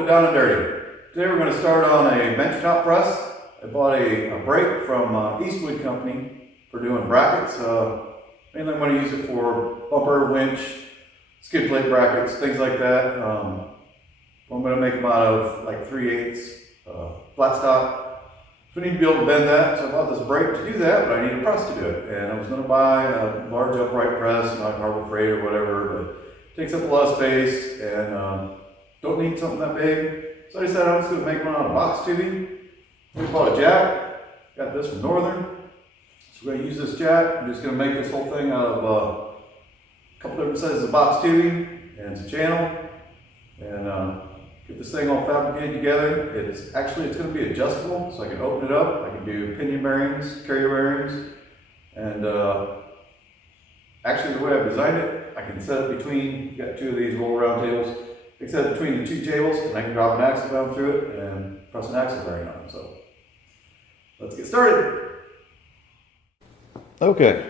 Welcome to Down and Dirty. Today we're going to start on a benchtop press. I bought a brake from Eastwood Company for doing brackets. Mainly I'm going to use it for bumper, winch, skid plate brackets, things like that. I'm going to make them out of like 3/8 flat stock. So I need to be able to bend that, so I bought this brake to do that, but I need a press to do it. And I was going to buy a large upright press, like Harbor Freight or whatever, but it takes up a lot of space and don't need something that big. So I decided I'm just going to make one out of box tubing. We bought a jack, got this from Northern. So we're going to use this jack. I'm just going to make this whole thing out of a couple different sizes of box tubing and some channel. And get this thing all fabricated together. It's going to be adjustable, so I can open it up. I can do pinion bearings, carrier bearings, and actually the way I've designed it, I can set it between, got two of these roll around tables. I can set it between the two tables and I can drop an axle down through it and press an axle bearing on it. So let's get started. Okay,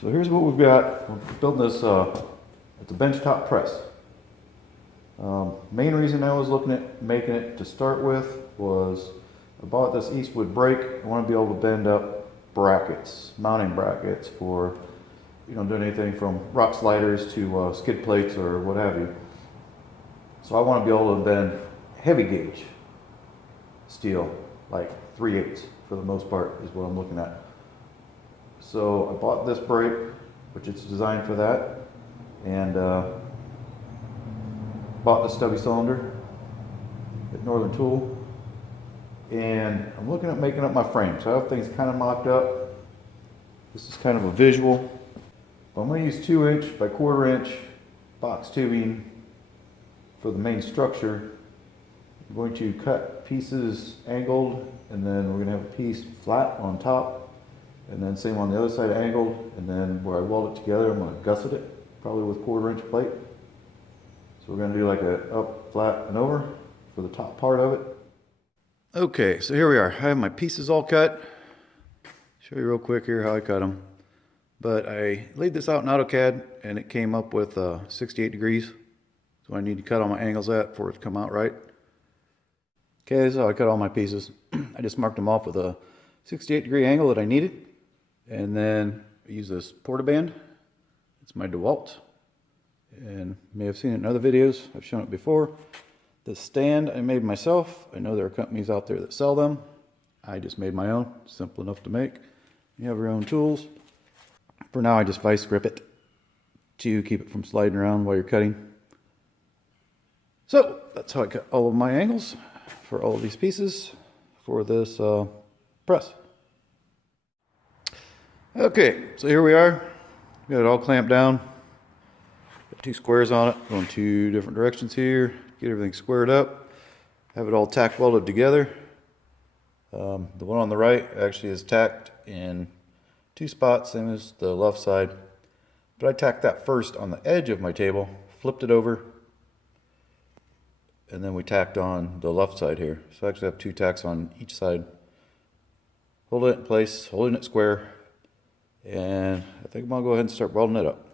so here's what we've got. We're building this, it's a benchtop press. Main reason I was looking at making it to start with was I bought this Eastwood brake. I want to be able to bend up brackets, mounting brackets for, doing anything from rock sliders to skid plates or what have you. So I want to be able to bend heavy gauge steel, like 3/8 for the most part is what I'm looking at. So I bought this brake, which is designed for that, and bought the stubby cylinder at Northern Tool, and I'm looking at making up my frame. So I have things kind of mocked up. This is kind of a visual. But I'm going to use 2" by 1/4" box tubing for the main structure. I'm going to cut pieces angled, and then we're going to have a piece flat on top, and then same on the other side angled, and then where I weld it together I'm going to gusset it, probably with 1/4" plate. So we're going to do like a up, flat, and over for the top part of it. Okay, so here we are. I have my pieces all cut. Show you real quick here how I cut them. But I laid this out in AutoCAD and it came up with 68 degrees. So I need to cut all my angles at for it to come out right. Okay, so I cut all my pieces. I just marked them off with a 68-degree angle that I needed. And then I use this Portaband. It's my DeWalt. And you may have seen it in other videos. I've shown it before. The stand I made myself. I know there are companies out there that sell them. I just made my own. Simple enough to make. You have your own tools. For now I just vice grip it to keep it from sliding around while you're cutting. So that's how I cut all of my angles for all of these pieces for this press. Okay, so here we are. We got it all clamped down. Got 2 squares on it, going 2 different directions here. Get everything squared up. Have it all tack welded together. The one on the right actually is tacked in 2 spots, same as the left side. But I tacked that first on the edge of my table, flipped it over, and then we tacked on the left side here. So I actually have 2 tacks on each side. Hold it in place, holding it square, and I think I'm gonna go ahead and start welding it up.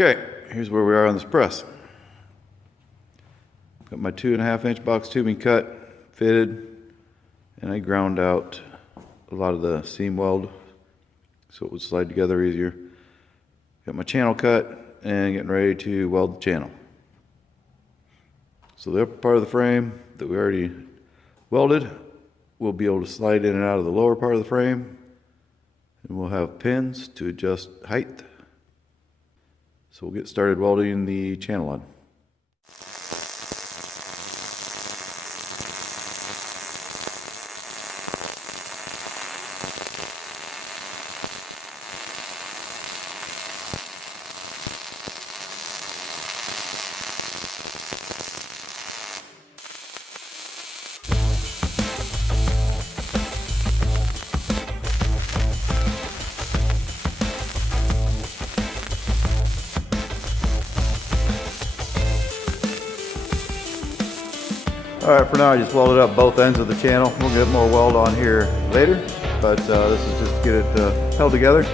Okay, here's where we are on this press. Got my 2.5 inch box tubing cut, fitted, and I ground out a lot of the seam weld so it would slide together easier. Got my channel cut and getting ready to weld the channel. So the upper part of the frame that we already welded, we'll be able to slide in and out of the lower part of the frame, and we'll have pins to adjust height. So we'll get started welding the channel on. All right, for now I just welded up both ends of the channel. We'll get more weld on here later, but this is just to get it held together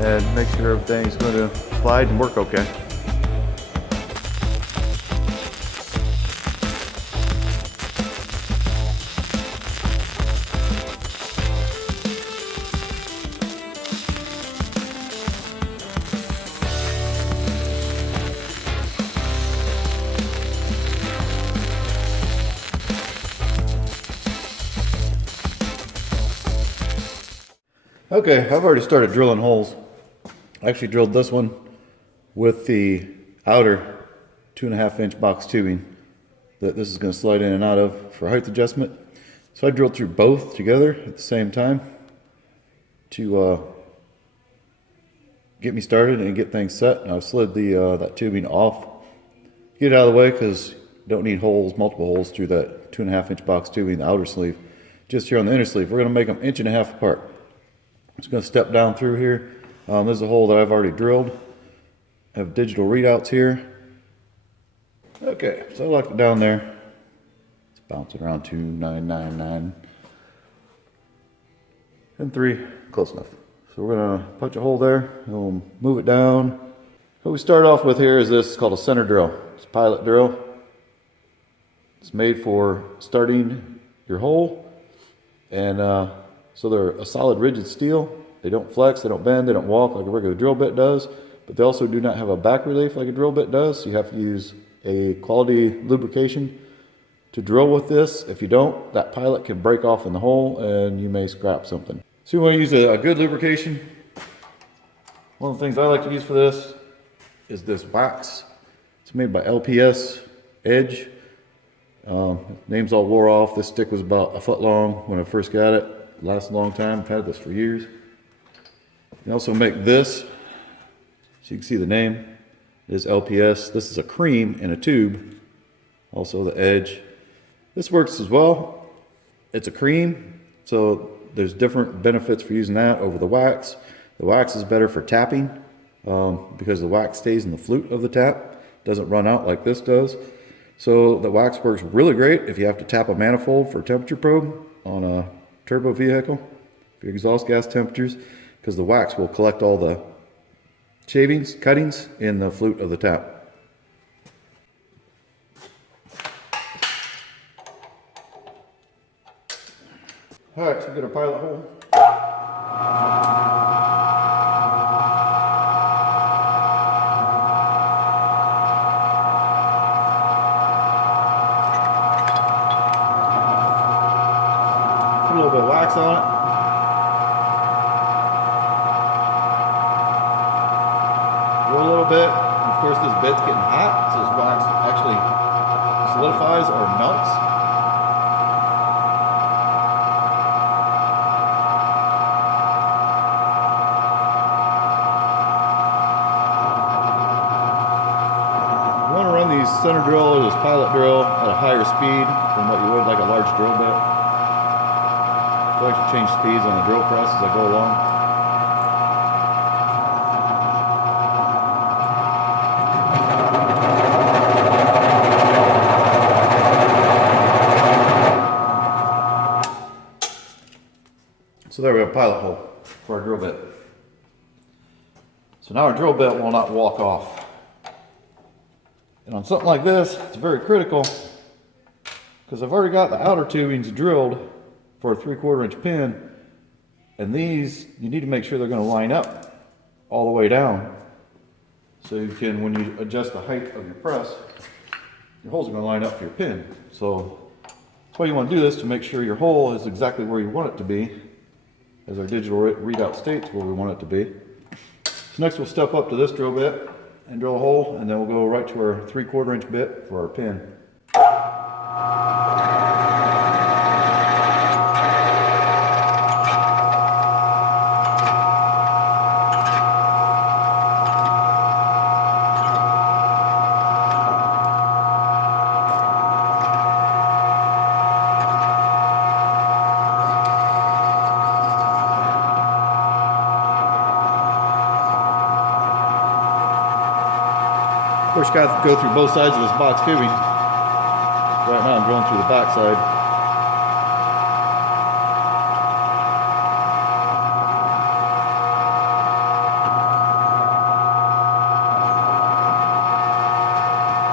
and make sure everything's going to slide and work okay. Okay, I've already started drilling holes. I actually drilled this one with the outer 2.5 inch box tubing that this is going to slide in and out of for height adjustment. So I drilled through both together at the same time to get me started and get things set. And I've slid the that tubing off. Get it out of the way because you don't need holes, multiple holes through that 2.5 inch box tubing, the outer sleeve. Just here on the inner sleeve, we're going to make them 1.5 inches apart. I'm just going to step down through here. There's a hole that I've already drilled. I have digital readouts here. Okay, so I locked it down there. It's bouncing around 2999. And 3, close enough. So we're going to punch a hole there. We'll move it down. What we start off with here is this called a center drill. It's a pilot drill. It's made for starting your hole. And so they're a solid rigid steel. They don't flex, they don't bend, they don't walk like a regular drill bit does, but they also do not have a back relief like a drill bit does. So you have to use a quality lubrication to drill with this. If you don't, that pilot can break off in the hole and you may scrap something. So you want to use a good lubrication. One of the things I like to use for this is this wax. It's made by LPS Edge. Name's all wore off. This stick was about 1 foot long when I first got it. Lasts a long time. I've had this for years. You also make this, so you can see the name. It is LPS. This is a cream in a tube. Also the Edge. This works as well. It's a cream, so there's different benefits for using that over the wax. The wax is better for tapping because the wax stays in the flute of the tap. It doesn't run out like this does. So the wax works really great if you have to tap a manifold for a temperature probe on a turbo vehicle for your exhaust gas temperatures, because the wax will collect all the shavings, cuttings in the flute of the tap. All right, so we get our pilot hole. Put a little bit of wax on it. Roll a little bit. And of course, this bit's getting hot, so this wax actually solidifies or melts. You want to run these center drill or this pilot drill at a higher speed than what you would like a large drill bit. I like to change speeds on the drill press as I go along. So there we have a pilot hole for our drill bit. So now our drill bit will not walk off And on something like this, it's very critical because I've already got the outer tubings drilled for a 3/4 inch pin. And these, you need to make sure they're going to line up all the way down. So you can, when you adjust the height of your press, your holes are going to line up for your pin. So that's why you want to do this, to make sure your hole is exactly where you want it to be, as our digital readout states where we want it to be. So next we'll step up to this drill bit and drill a hole, and then we'll go right to our 3/4 inch bit for our pin. Of course, you got to go through both sides of this box tubing. Right now I'm drilling through the back side.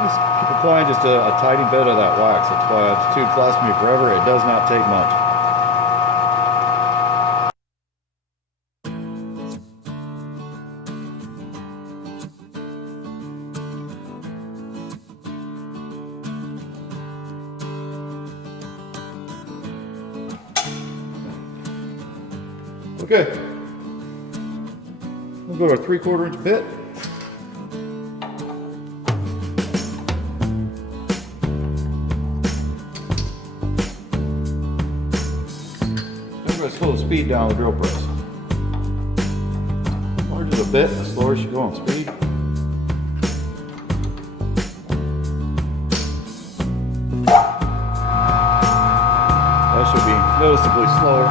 Just keep applying just a tiny bit of that wax. That's why this tube's lasted me forever. It does not take much. Okay, we'll go to our 3/4 inch bit. I'm going to slow the speed down on the drill press. The larger the bit, the slower you should go on speed. That should be noticeably slower.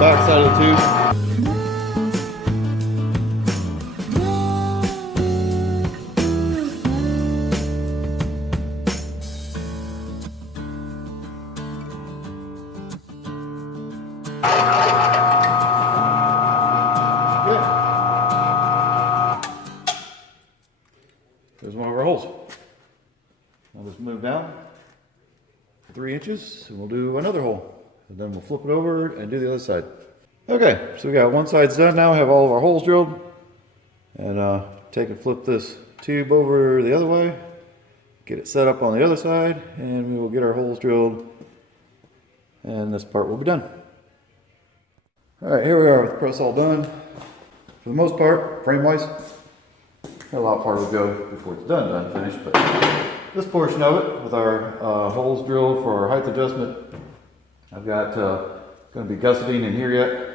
Back side of the tube. Good. There's one of our holes. I'll just move down 3 inches and we'll do another hole. And then we'll flip it over and do the other side. Okay, so we got one side's done now. We have all of our holes drilled. And take and flip this tube over the other way. Get it set up on the other side. And we will get our holes drilled. And this part will be done. Alright, here we are with the press all done. For the most part, frame-wise, got a lot farther to go before it's done finished. But this portion of it, with our holes drilled for our height adjustment, I've got going to be gusseting in here yet.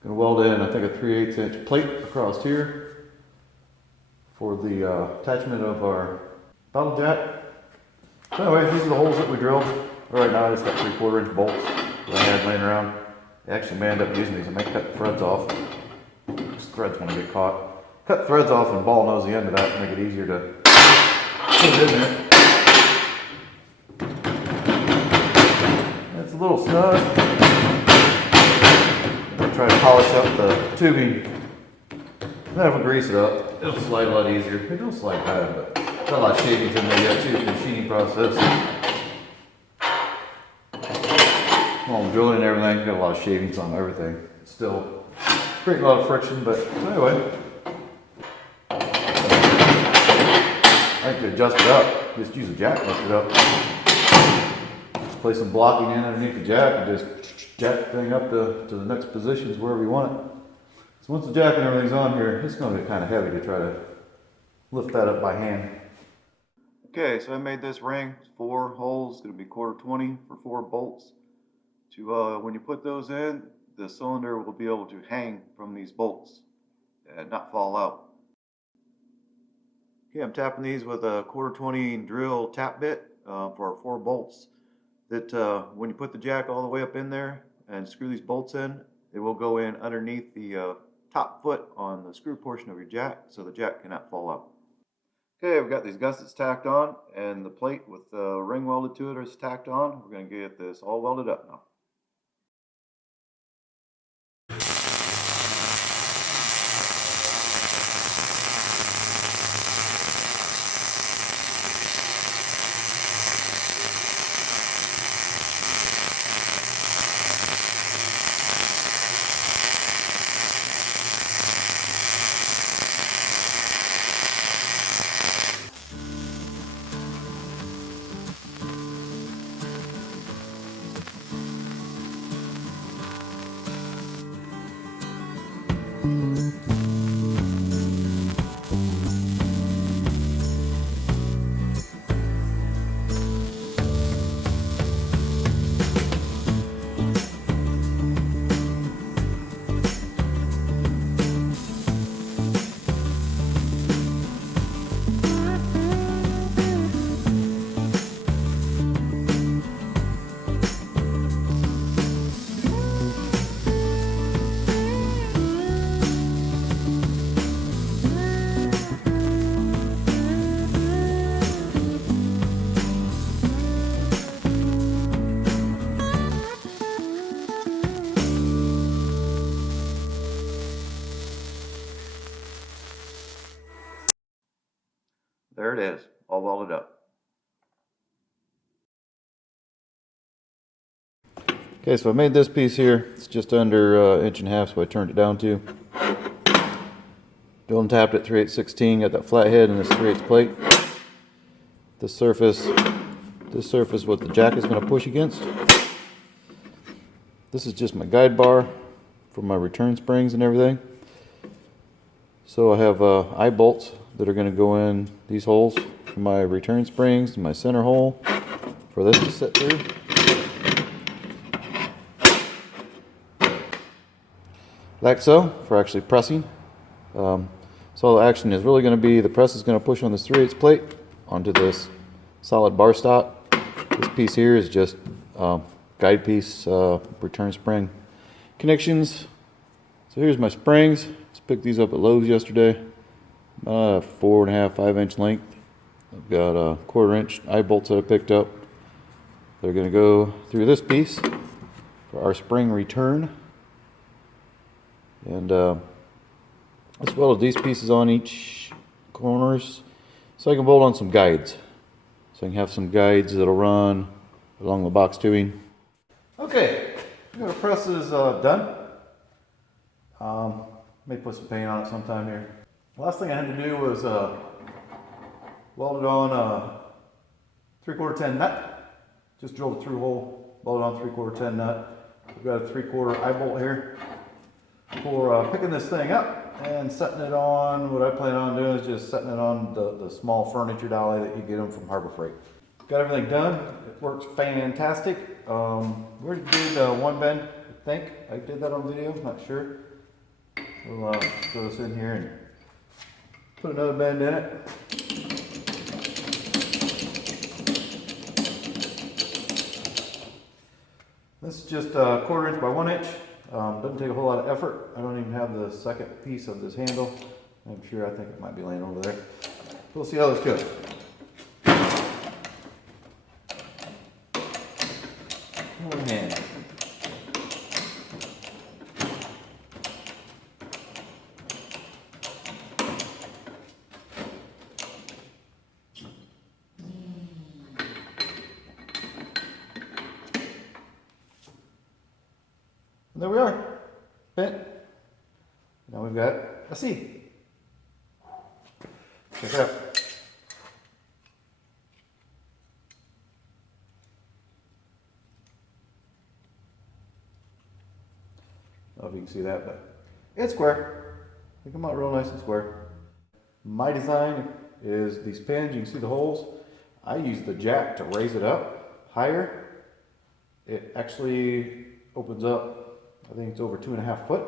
Going to weld in, I think, a 3/8 inch plate across here for the attachment of our bottle jack. So anyway, these are the holes that we drilled. Right now I just got 3/4 inch bolts that I had laying around. I actually may end up using these. I may cut the threads off. These threads want to get caught. Cut the threads off and ball nose the end of that to make it easier to put it in there. It's a little snug. Try to polish up the tubing. Then if we grease it up, it'll slide a lot easier. It don't slide bad, but got a lot of shavings in there yet too for the machining process. All the drilling and everything, got a lot of shavings on everything. Still create a lot of friction, but anyway. I think to adjust it up, just use a jack, lift it up. Place some blocking in underneath the jack and just jack the thing up to the next positions wherever you want it. So once the jack and everything's on here, it's going to be kind of heavy to try to lift that up by hand. Okay, so I made this ring, 4 holes, it's going to be 1/4 for 4 bolts. To when you put those in, the cylinder will be able to hang from these bolts and not fall out. Okay, I'm tapping these with a 1/4 20 drill tap bit for our 4 bolts. That when you put the jack all the way up in there and screw these bolts in, it will go in underneath the top foot on the screw portion of your jack, so the jack cannot fall out. Okay, I've got these gussets tacked on, and the plate with the ring welded to it is tacked on. We're going to get this all welded up now. There it is, all welded up. Okay, so I made this piece here. It's just under 1.5 inches, so I turned it down to. Drilled and tapped it 3/8 got that flathead and this 3/8 plate. This surface what the jack is going to push against. This is just my guide bar for my return springs and everything. So I have eye bolts that are going to go in these holes for my return springs, my center hole for this to sit through. Like so, for actually pressing. So the action is really going to be, the press is going to push on this 3/8 plate onto this solid bar stock. This piece here is just guide piece, return spring connections. So here's my springs. Just picked these up at Lowe's yesterday. 4.5, 5-inch length. I've got a 1/4 inch eye bolts that I picked up. They're going to go through this piece for our spring return. And as well as these pieces on each corners, so I can bolt on some guides. So I can have some guides that'll run along the box tubing. Okay, our press is done. May put some paint on it sometime here. The last thing I had to do was weld it on a 3/4 10 nut. Just drilled a through hole, welded on 3/4 10 nut. We've got a 3/4 eye bolt here for picking this thing up and setting it on. What I plan on doing is just setting it on the small furniture dolly that you get them from Harbor Freight. Got everything done. It works fantastic. We already did one bend, I think. I did that on video, not sure. We'll throw this in here and put another bend in it. This is just a 1/4 inch by 1 inch. Doesn't take a whole lot of effort. I don't even have the second piece of this handle. I'm sure, I think it might be laying over there. We'll see how this goes. One hand. And there we are, bent. Now we've got a C. Check it out. I don't know if you can see that, but it's square. They come out real nice and square. My design is these pins, you can see the holes. I use the jack to raise it up higher. It actually opens up, I think it's over 2.5 foot.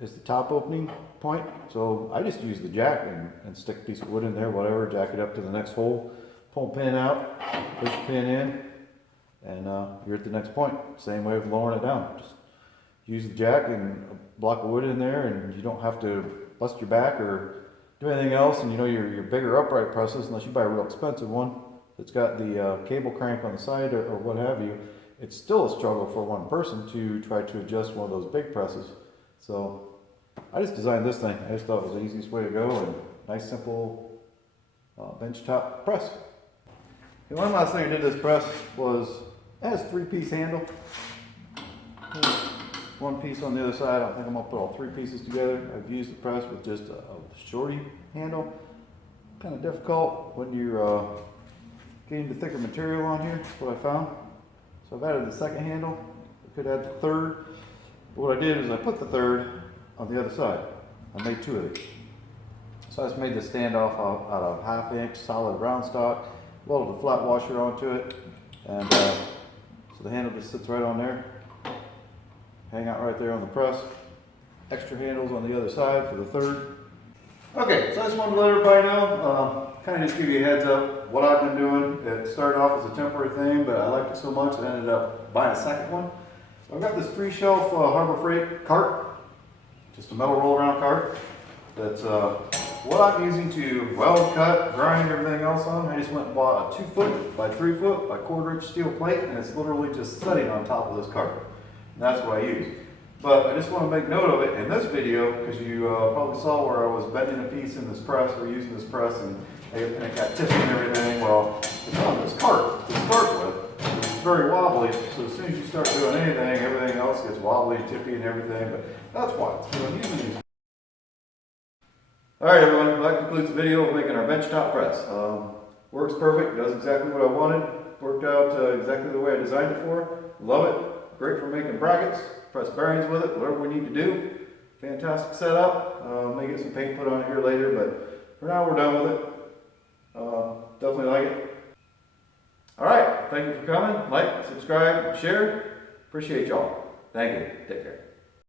is the top opening point. So I just use the jack and stick a piece of wood in there, whatever, jack it up to the next hole, pull pin out, push the pin in, and you're at the next point. Same way of lowering it down. Just use the jack and a block of wood in there, and you don't have to bust your back or do anything else. And you know, your bigger upright presses, unless you buy a real expensive one that's got the cable crank on the side or what have you, it's still a struggle for one person to try to adjust one of those big presses. So I just designed this thing. I just thought it was the easiest way to go, and nice simple bench top press. And one last thing I did this press was, it has 3-piece handle. One piece on the other side. I don't think I'm gonna put all 3 pieces together. I've used the press with just a shorty handle. Kind of difficult when you're getting the thicker material on here. That's what I found. So I've added the second handle. I could add the third. But what I did is I put the third on the other side. I made 2 of these. So I just made the standoff out of 1/2 inch solid round stock, welded a flat washer onto it, and so the handle just sits right on there. Hang out right there on the press. Extra handles on the other side for the third. Okay, so I just wanted to let everybody know, kind of just give you a heads up what I've been doing. It started off as a temporary thing, but I liked it so much I ended up buying a second one. So I've got this 3-shelf Harbor Freight cart, just a metal roll around cart. That's what I'm using to weld, cut, grind, everything else on. I just went and bought a 2-foot by 3-foot by 1/4 inch steel plate, and it's literally just sitting on top of this cart. And that's what I use. But I just want to make note of it in this video, because you probably saw where I was bending a piece in this press, or using this press, and it got tipped and everything. Well, it's on this cart to start with. It's very wobbly, so as soon as you start doing anything, everything else gets wobbly, tippy, and everything. But that's why. So I'm using these. All right, everyone. That concludes the video of making our benchtop press. Works perfect. Does exactly what I wanted. Worked out exactly the way I designed it for. Love it. Great for making brackets, press bearings with it, whatever we need to do. Fantastic setup. May get some paint put on it here later, but for now we're done with it. Definitely like it. All right, thank you for coming. Like, subscribe, share. Appreciate y'all. Thank you. Take care.